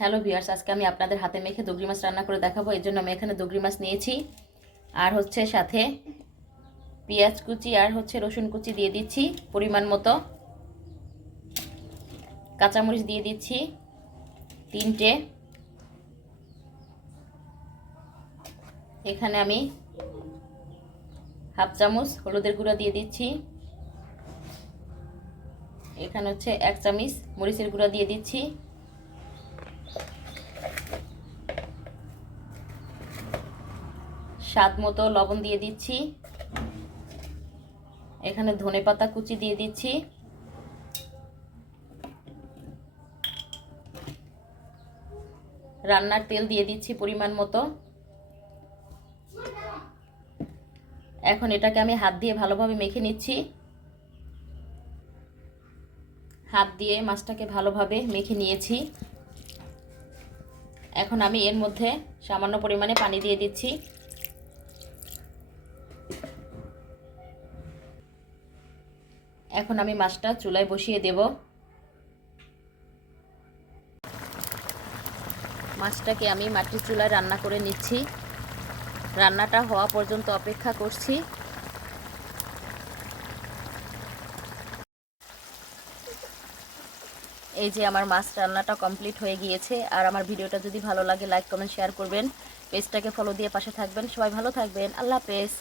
Hello viewers, আজকে আমি আপনাদের হাতে মেখে দগরি মাছ রান্না করে দেখাবো। এর জন্য আমি এখানে দগরি মাছ নিয়েছি, আর সাথে পেঁয়াজ কুচি আর রসুন কুচি দিয়ে দিচ্ছি পরিমাণ মতো। কাঁচামরিচ দিয়ে দিচ্ছি 3টে। এখানে আমি হাফ চামচ হলুদের গুঁড়া দিয়ে দিচ্ছি। এখানে 1 চামচ মরিচের গুঁড়া দিয়ে দিচ্ছি। স্বাদ মতো লবণ দিয়ে দিচ্ছি। এখানে ধনেপাতা কুচি দিয়ে দিচ্ছি। রান্নার তেল দিয়ে দিচ্ছি পরিমাণ মতো। এখন এটাকে আমি হাত দিয়ে ভালোভাবে মেখে নিচ্ছি। হাত দিয়ে মাছটাকে ভালোভাবে মেখে নিয়েছি। এখন আমি এর মধ্যে সামান্য পরিমাণে পানি দিয়ে দিচ্ছি। এখন আমি মাছটা চুলায় বসিয়ে দেব। মাছটাকে আমি মাটির চুলায় রান্না করে নিচ্ছি। রান্নাটা হওয়া পর্যন্ত অপেক্ষা করছি। এই যে আমার মাছ রান্নাটা কমপ্লিট হয়ে গিয়েছে। আর আমার ভিডিওটা যদি ভালো লাগে লাইক কমেন্ট শেয়ার করবেন, পেজটাকে ফলো দিয়ে পাশে থাকবেন। সবাই ভালো থাকবেন। আল্লাহ হাফেজ।